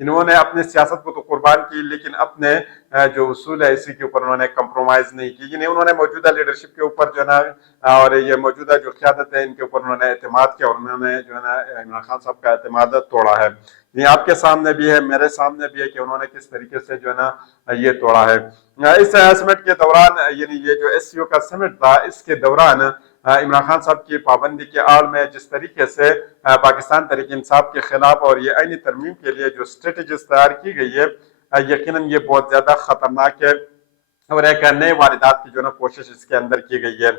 انہوں نے اپنے سیاست کو تو قربان کی لیکن اپنے جو اصول ہے اسی کے اوپر انہوں نے کمپرومائز نہیں کی، یعنی انہوں نے موجودہ لیڈرشپ کے اوپر جو ہے نا اور یہ موجودہ جو قیادت ہے ان کے اوپر انہوں نے اعتماد کیا اور انہوں نے جو ہے نا عمران خان صاحب کا اعتماد توڑا ہے۔ یہ آپ کے سامنے بھی ہے، میرے سامنے بھی ہے کہ انہوں نے کس طریقے سے جو ہے نا یہ توڑا ہے۔ اس سمٹ کے دوران یعنی یہ جو ایس سی او کا سمٹ تھا اس کے دوران عمران خان صاحب کی پابندی کے آڑ میں جس طریقے سے پاکستان تحریک انصاف کے خلاف اور یہ آئینی ترمیم کے لیے جو اسٹریٹجیز تیار کی گئی ہے یقیناً یہ بہت زیادہ خطرناک ہے اور ایک نئے واردات کی جو نا کوشش اس کے اندر کی گئی ہے۔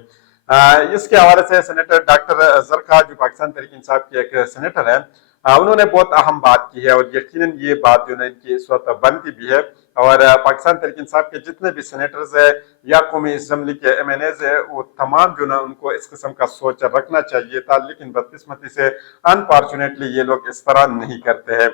اس کے حوالے سے سینیٹر ڈاکٹر زرخا جو پاکستان تحریک انصاف کے ایک سینیٹر ہے انہوں نے بہت اہم بات کی ہے اور یقیناً یہ بات جو ہے ان کی اس وقت بنتی بھی ہے اور پاکستان تحریک انصاف کے جتنے بھی سینیٹرز ہیں یا قومی اسمبلی کے ایم این ایز ہیں وہ تمام جو نا ان کو اس قسم کا سوچ رکھنا چاہیے تھا، لیکن بدقسمتی سے انفارچونیٹلی یہ لوگ اس طرح نہیں کرتے ہیں۔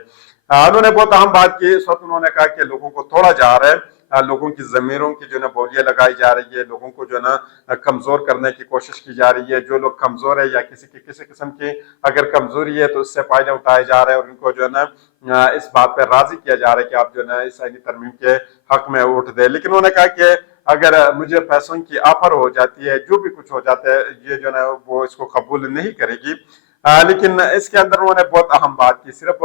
انہوں نے بہت اہم بات کی، اس وقت انہوں نے کہا کہ لوگوں کو توڑا جا رہا ہے، لوگوں کی ضمیروں کی جو ہے نا بولیاں لگائی جا رہی ہے، لوگوں کو جو ہے نا کمزور کرنے کی کوشش کی جا رہی ہے، جو لوگ کمزور ہے یا کسی قسم کی اگر کمزوری ہے تو اس سے فائدہ اٹھائے جا رہے ہیں اور ان کو جو ہے نا اس بات پہ راضی کیا جا رہا ہے کہ آپ جو ہے نا اس آئینی ترمیم کے حق میں ووٹ دیں۔ لیکن انہوں نے کہا کہ اگر مجھے پیسوں کی آفر ہو جاتی ہے، جو بھی کچھ ہو جاتا ہے، یہ جو ہے نا وہ اس کو قبول نہیں کرے گی۔ لیکن اس کے اندر انہوں نے بہت اہم بات کی، صرف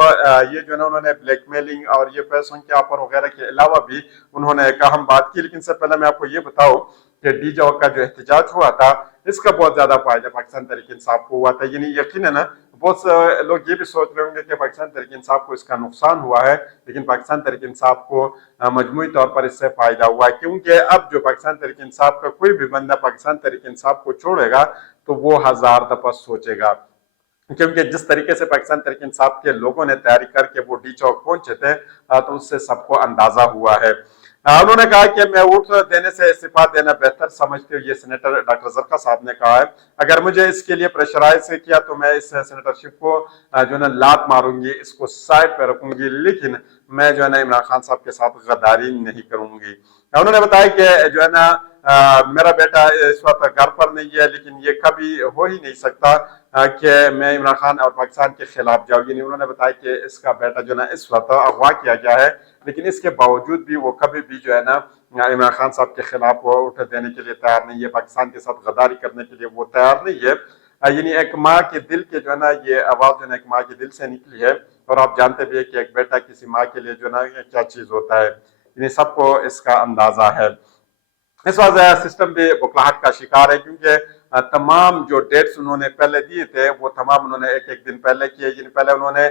یہ جو ہے نا انہوں نے بلیک میلنگ اور یہ پیسوں کے آفر وغیرہ کے علاوہ بھی انہوں نے ایک اہم بات کی۔ لیکن سے پہلے میں آپ کو یہ بتاؤں کہ ڈی جوک کا جو احتجاج ہوا تھا اس کا بہت زیادہ فائدہ پاکستان تحریک انصاف کو ہوا تھا، یعنی یقیناً بہت سے لوگ یہ بھی سوچ رہے ہوں گے کہ پاکستان تحریک انصاف کو اس کا نقصان ہوا ہے، لیکن پاکستان تحریک انصاف کو مجموعی طور پر اس سے فائدہ ہوا ہے، کیونکہ اب جو پاکستان تحریک انصاف کا کوئی بھی بندہ پاکستان تحریک انصاف کو چھوڑے گا تو وہ ہزار دفعہ سوچے گا، کیونکہ جس طریقے سے پاکستان تحریک انصاف کے لوگوں نے تیاری کر کے وہ ڈی چوک پہنچے تھے تو اس سے سب کو اندازہ ہوا ہے۔ انہوں نے کہا کہ میں ووٹ دینے سے استعفیٰ دینا بہتر سمجھتے ہوئے یہ سینیٹر ڈاکٹر زرخا صاحب نے کہا ہے اگر مجھے اس کے لیے پریشرائز کیا تو میں اس سینیٹرشپ کو جو ہے نا لات ماروں گی، اس کو سائڈ پہ رکھوں گی، لیکن میں جو ہے نا عمران خان صاحب کے ساتھ غداری نہیں کروں گی۔ انہوں نے بتایا کہ جو ہے نا میرا بیٹا اس وقت گھر پر نہیں ہے، لیکن یہ کبھی ہو ہی نہیں سکتا کہ میں عمران خان اور پاکستان کے خلاف جاؤں، یعنی انہوں نے بتایا کہ اس کا بیٹا جو ہے نا اس وقت اغوا کیا گیا ہے، لیکن اس کے باوجود بھی وہ کبھی بھی جو ہے نا عمران خان صاحب کے خلاف وہ اٹھ دینے کے لیے تیار نہیں ہے، پاکستان کے ساتھ غداری کرنے کے لیے وہ تیار نہیں ہے۔ یعنی ایک ماں کے دل کے جو ہے نا یہ آواز جو ہے نا ایک ماں کے دل سے نکلی ہے اور آپ جانتے بھی ہیں کہ ایک بیٹا کسی ماں کے لیے جو ہے نا کیا چیز ہوتا ہے، یعنی سب کو اس کا اندازہ ہے۔ اس وجہ سسٹم بھی بکلاہٹ کا شکار ہے کیونکہ تمام جو ڈیٹس انہوں نے پہلے دیے تھے وہ تمام انہوں نے ایک دن پہلے کیے، یعنی پہلے انہوں نے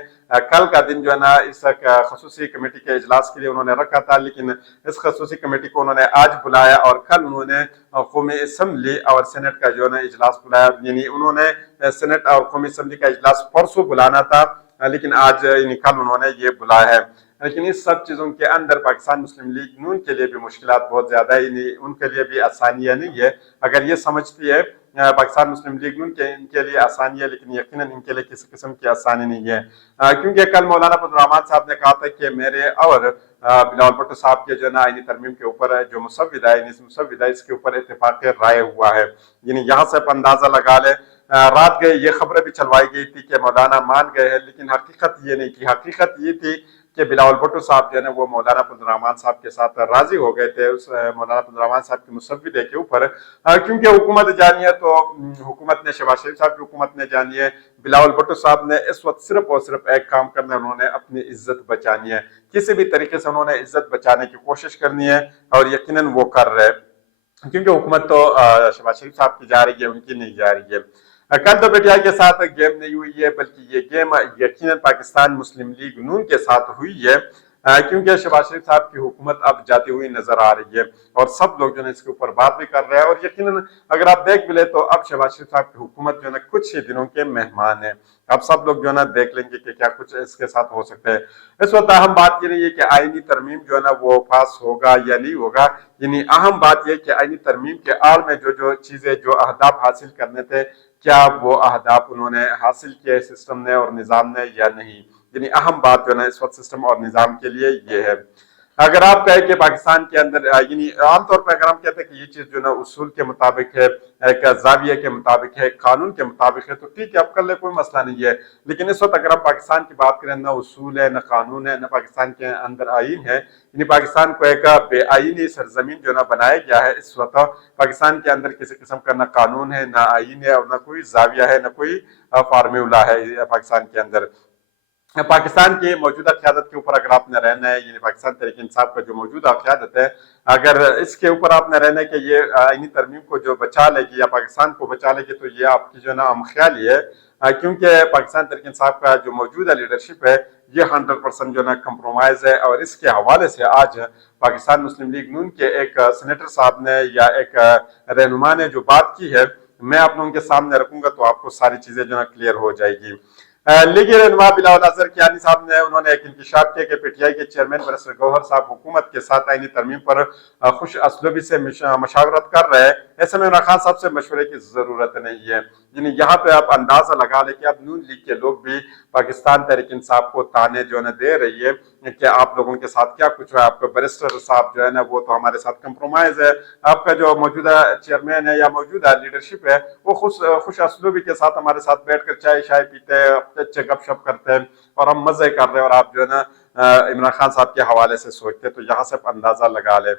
کل کا دن جو ہے نا اس خصوصی کمیٹی کے اجلاس کے لیے انہوں نے رکھا تھا، لیکن اس خصوصی کمیٹی کو انہوں نے آج بلایا اور کل انہوں نے قومی اسمبلی اور سینٹ کا جو ہے نا اجلاس بلایا، یعنی انہوں نے سینٹ اور قومی اسمبلی کا اجلاس پرسوں بلانا تھا لیکن آج یعنی کل انہوں نے یہ بلایا ہے۔ لیکن اس سب چیزوں کے اندر پاکستان مسلم لیگ نون کے لیے بھی مشکلات بہت زیادہ ہے، یعنی ان کے لیے بھی آسانیاں نہیں ہے، اگر یہ سمجھتی ہے پاکستان مسلم لیگ نون کے ان کے لیے آسانی ہے، لیکن یقیناً ان کے لیے کسی قسم کی آسانی نہیں ہے، کیونکہ کل مولانا فضل الرحمان صاحب نے کہا تھا کہ میرے اور بلاول بھٹو صاحب کے جو ہے نا آئینی ترمیم کے اوپر جو مسودہ ہے اس مسودہ اس کے اوپر اتفاق رائے ہوا ہے، یعنی یہاں سے آپ اندازہ لگا لیں۔ رات گئے یہ خبریں بھی چلوائی گئی تھی کہ مولانا مان گئے ہیں، لیکن حقیقت یہ نہیں تھی، حقیقت یہ تھی کہ بلاول بھٹو صاحب جو ہے نا وہ مولانا فضل الرحمان صاحب کے ساتھ راضی ہو گئے تھے اس مولانا فضل الرحمان صاحب کے مسودے کے اوپر، کیونکہ حکومت جانی ہے تو حکومت نے شہباز شریف صاحب کی حکومت نے جانی ہے، بلاول بھٹو صاحب نے اس وقت صرف اور صرف ایک کام کرنا ہے، انہوں نے اپنی عزت بچانی ہے، کسی بھی طریقے سے انہوں نے عزت بچانے کی کوشش کرنی ہے اور یقیناً وہ کر رہے ہیں، کیونکہ حکومت تو شہباز شریف صاحب کی جا رہی ہے، ان کی نہیں جا رہی ہے۔ کل تو بیٹیا کے ساتھ گیم نہیں ہوئی ہے بلکہ یہ گیم یقیناً پاکستان مسلم لیگ نون کے ساتھ ہوئی ہے، کیونکہ شہباز شریف صاحب کی حکومت اب جاتی ہوئی نظر آ رہی ہے اور سب لوگ جو ہے اس کے اوپر بات بھی کر رہے ہیں اور یقیناً اگر آپ دیکھ بھی لیں تو اب شہباز شریف صاحب کی حکومت جو ہے نا کچھ ہی دنوں کے مہمان ہیں، اب سب لوگ جو ہے نا دیکھ لیں گے کہ کیا کچھ اس کے ساتھ ہو سکتا ہے۔ اس وقت اہم بات یہ نہیں ہے کہ آئینی ترمیم جو ہے نا وہ پاس ہوگا یا نہیں ہوگا، یعنی اہم بات یہ کہ آئینی ترمیم کے آڑ میں جو چیزیں جو اہداف حاصل کرنے تھے کیا وہ اہداف انہوں نے حاصل کیے سسٹم نے اور نظام نے یا نہیں، یعنی اہم بات جو ہے نا اس وقت سسٹم اور نظام کے لیے یہ ہے۔ اگر آپ کہیں کہ پاکستان کے اندر یعنی عام طور پہ اگر ہم کہتے ہیں کہ یہ چیز جو نا اصول کے مطابق ہے، ایک زاویے کے مطابق ہے، قانون کے مطابق ہے، تو ٹھیک ہے، اب کر لے، کوئی مسئلہ نہیں ہے۔ لیکن اس وقت اگر ہم پاکستان کی بات کریں، نہ اصول ہے، نہ قانون ہے، نہ پاکستان کے اندر آئین ہے، یعنی پاکستان کو ایک بے آئینی سرزمین جو نا بنایا گیا ہے اس وقت۔ پاکستان کے اندر کسی قسم کا نہ قانون ہے، نہ آئین ہے، اور نہ کوئی زاویہ ہے، نہ کوئی فارمولہ ہے پاکستان کے اندر۔ پاکستان کی موجودہ قیادت کے اوپر اگر آپ نے رہنا ہے، یعنی پاکستان تحریک انصاف کا جو موجودہ قیادت ہے، اگر اس کے اوپر آپ نے رہنا ہے کہ یہ آئینی ترمیم کو جو بچا لے گی یا پاکستان کو بچا لے گی، تو یہ آپ کی جو ہے نا ہم خیالی ہے، کیونکہ پاکستان تحریک انصاف کا جو موجودہ لیڈرشپ ہے یہ 100% جو ہے نا کمپرومائز ہے۔ اور اس کے حوالے سے آج پاکستان مسلم لیگ نون کے ایک سینیٹر صاحب نے یا ایک رہنما نے جو بات کی ہے، میں آپ لوگوں کے سامنے رکھوں گا تو آپ کو ساری چیزیں جو ہے نا کلیئر ہو جائے گی۔ لیگ رہنما بلاول اظہر کیانی صاحب نے انہوں نے ایک انکشاف کیا کہ پی ٹی آئی کے چیئرمین برسر گوہر صاحب حکومت کے ساتھ آئینی ترمیم پر خوش اسلوبی سے مشاورت کر رہے ہیں، ایسے میں عمران خان صاحب سے مشورے کی ضرورت نہیں ہے۔ یعنی یہاں پہ آپ اندازہ لگا لیں کہ اب نون لیگ کے لوگ بھی پاکستان تحریک انصاف کو تانے جو ہے نا دے رہی ہے کہ آپ لوگوں کے ساتھ کیا کچھ ہے، آپ کا برسٹر صاحب جو ہے نا وہ تو ہمارے ساتھ کمپرومائز ہے، آپ کا جو موجودہ چیئرمین ہے یا موجودہ لیڈرشپ ہے وہ خوش اسلوبی کے ساتھ ہمارے ساتھ بیٹھ کر چائے شائے پیتے ہیں، اچھے گپ شپ کرتے ہیں اور ہم مزے کر رہے ہیں، اور آپ جو ہے نا عمران خان صاحب کے حوالے سے سوچتے ہیں۔ تو یہاں سے اندازہ لگا لیں۔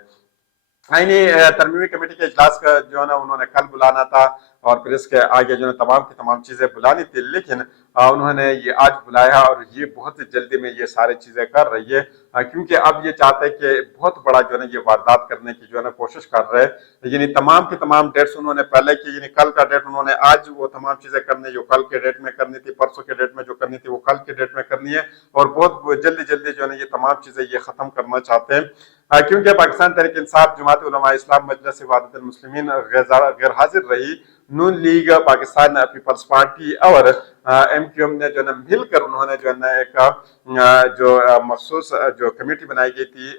آئینی ترمیمی کمیٹی کے اجلاس کا جو ہے نا انہوں نے کل بلانا تھا اور پھر اس کے آگے جو ہے تمام کی تمام چیزیں بلانی تھی، لیکن انہوں نے یہ آج بلایا اور یہ بہت جلدی میں یہ ساری چیزیں کر رہی ہے، کیونکہ اب یہ چاہتے ہیں کہ بہت بڑا جو ہے نا یہ واردات کرنے کی جو ہے نا کوشش کر رہے ہیں۔ یعنی تمام کی تمام ڈیٹس انہوں نے پہلے کی، یعنی کل کا ڈیٹ انہوں نے آج وہ تمام چیزیں کرنی جو کل کے ڈیٹ میں کرنی تھی، پرسوں کے ڈیٹ میں جو کرنی تھی وہ کل کے ڈیٹ میں کرنی ہے، اور بہت جلدی جلدی جو ہے نا یہ تمام چیزیں یہ ختم کرنا چاہتے ہیں، کیونکہ پاکستان تحریک انصاف، جماعت علماء اسلام، مجلس وحدت المسلمین غیر حاضر رہی، نون لیگ، پاکستان پیپلز پارٹی اور ایم کیو ایم نے جو ہے نا مل کر انہوں نے جو ہے نا ایک جو مخصوص جو کمیٹی بنائی گئی تھی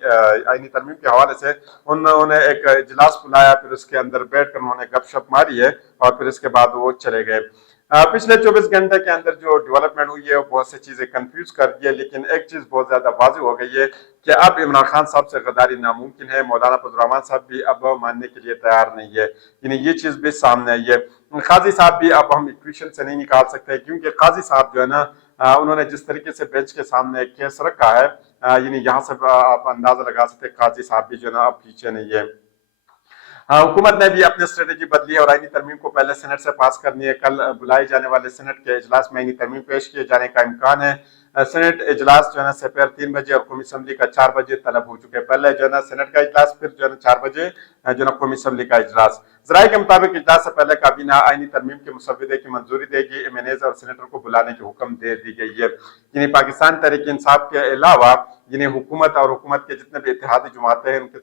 آئینی ترمیم کے حوالے سے، انہوں نے ایک اجلاس بلایا، پھر اس کے اندر بیٹھ کر انہوں نے گپ شپ ماری ہے اور پھر اس کے بعد وہ چلے گئے۔ پچھلے 24 گھنٹے کے اندر جو ڈیولپمنٹ ہوئی ہے وہ بہت سی چیزیں کنفیوز کر دی ہے، لیکن ایک چیز بہت زیادہ واضح ہو گئی ہے کہ اب عمران خان صاحب سے غداری ناممکن ہے۔ مولانا فضل الرحمان صاحب بھی اب ماننے کے لیے تیار نہیں ہے، یعنی یہ چیز بھی سامنے آئی ہے۔ قاضی صاحب بھی اب ہم ایکویشن سے نہیں نکال سکتے، کیونکہ قاضی صاحب جو ہے نا انہوں نے جس طریقے سے بینچ کے سامنے ایک کیس رکھا ہے، یعنی یہاں سے آپ اندازہ لگا سکتے قاضی صاحب بھی جو ہے نا اب پیچھے نہیں ہے۔ حکومت نے بھی اپنی اسٹریٹجی بدلی ہے اور آئینی ترمیم کو پہلے سینٹ سے پاس کرنی ہے۔ کل بلائے جانے والے سینٹ کے اجلاس میں آئینی ترمیم پیش کیے جانے کا امکان ہے۔ سینٹ اجلاس جو ہے نا سپیر 3 بجے اور قومی اسمبلی کا 4 بجے طلب ہو چکے، پہلے جو ہے نا سینٹ کا اجلاس، پھر جو ہے نا 4 بجے جو ہے نا قومی اسمبلی کا اجلاس۔ ذرائع کے مطابق اجلاس سے پہلے کابینہ آئینی ترمیم کے مسودے کی منظوری دے گی، ایمینیز اور سینیٹر کو بلانے کے حکم دے دی گئی ہے۔ یعنی پاکستان تحریک انصاف کے علاوہ یعنی حکومت اور حکومت کے جتنے بھی اتحادی جماعتیں ہیں ان کے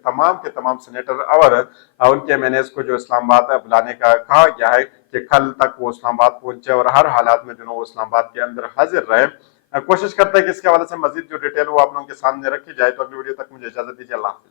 تمام سینیٹر اور ان کے ایمینیز کو جو اسلام آباد بلانے کا کہا گیا ہے کہ کل تک وہ اسلام آباد پہنچے اور ہر حالات میں جو وہ اسلام آباد کے اندر حاضر رہے۔ کوشش کرتے ہیں کہ اس کے حوالے سے مزید جو ڈیٹیل وہ آپ لوگوں کے سامنے رکھی جائے۔ تو اگلی ویڈیو تک مجھے اجازت دیجیے، اللہ حافظ۔